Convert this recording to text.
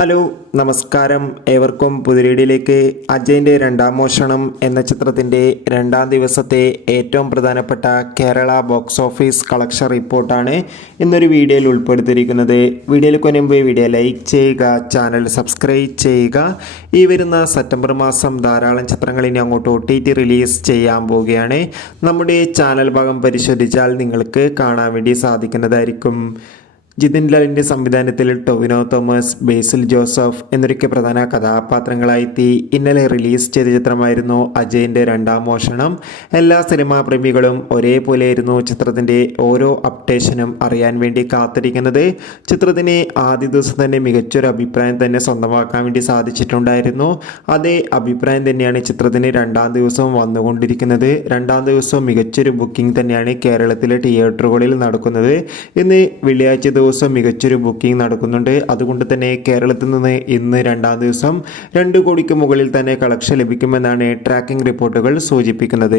Hello നമസ്കാരം. ഏവർക്കും പുതിരീടിയിലേക്ക്. അജയൻ്റെ രണ്ടാം മോഷണം എന്ന ചിത്രത്തിൻ്റെ രണ്ടാം ദിവസത്തെ ഏറ്റവും പ്രധാനപ്പെട്ട കേരള ബോക്സ് ഓഫീസ് കളക്ഷൻ റിപ്പോർട്ടാണ് ഇന്നൊരു വീഡിയോയിൽ ഉൾപ്പെടുത്തിയിരിക്കുന്നത്. വീഡിയോയിൽ കൊണ്ടുമ്പ് വീഡിയോ ലൈക്ക് ചെയ്യുക, ചാനൽ സബ്സ്ക്രൈബ് ചെയ്യുക. ഈ വരുന്ന സെപ്റ്റംബർ മാസം ധാരാളം ചിത്രങ്ങൾ ഇനി അങ്ങോട്ട് OTT റിലീസ് ചെയ്യാൻ പോവുകയാണ്. നമ്മുടെ ചാനൽ ഭാഗം പരിശോധിച്ചാൽ നിങ്ങൾക്ക് കാണാൻ വേണ്ടി സാധിക്കുന്നതായിരിക്കും. ജിതിൻ ലാലിൻ്റെ സംവിധാനത്തിൽ ടൊവിനോ തോമസ്, ബേസിൽ ജോസഫ് എന്നൊക്കെ പ്രധാന കഥാപാത്രങ്ങളായെത്തി ഇന്നലെ റിലീസ് ചെയ്ത ചിത്രമായിരുന്നു അജയൻ്റെ രണ്ടാം മോഷണം. എല്ലാ സിനിമാ പ്രേമികളും ഒരേപോലെയായിരുന്നു ചിത്രത്തിൻ്റെ ഓരോ അപ്ഡേഷനും അറിയാൻ വേണ്ടി കാത്തിരിക്കുന്നത്. ചിത്രത്തിന് ആദ്യ ദിവസം തന്നെ മികച്ചൊരു അഭിപ്രായം തന്നെ സ്വന്തമാക്കാൻ വേണ്ടി സാധിച്ചിട്ടുണ്ടായിരുന്നു. അതേ അഭിപ്രായം തന്നെയാണ് ചിത്രത്തിന് രണ്ടാം ദിവസവും വന്നുകൊണ്ടിരിക്കുന്നത്. രണ്ടാം ദിവസവും മികച്ചൊരു ബുക്കിംഗ് തന്നെയാണ് കേരളത്തിലെ തിയേറ്ററുകളിൽ നടക്കുന്നത്. ഇന്ന് വെള്ളിയാഴ്ച ദിവസം മികച്ചൊരു ബുക്കിംഗ് നടക്കുന്നുണ്ട്. അതുകൊണ്ട് തന്നെ കേരളത്തിൽ നിന്ന് ഇന്ന് രണ്ടാം ദിവസം 2 കോടിക്ക് മുകളിൽ തന്നെ കളക്ഷൻ ലഭിക്കുമെന്നാണ് ട്രാക്കിംഗ് റിപ്പോർട്ടുകൾ സൂചിപ്പിക്കുന്നത്.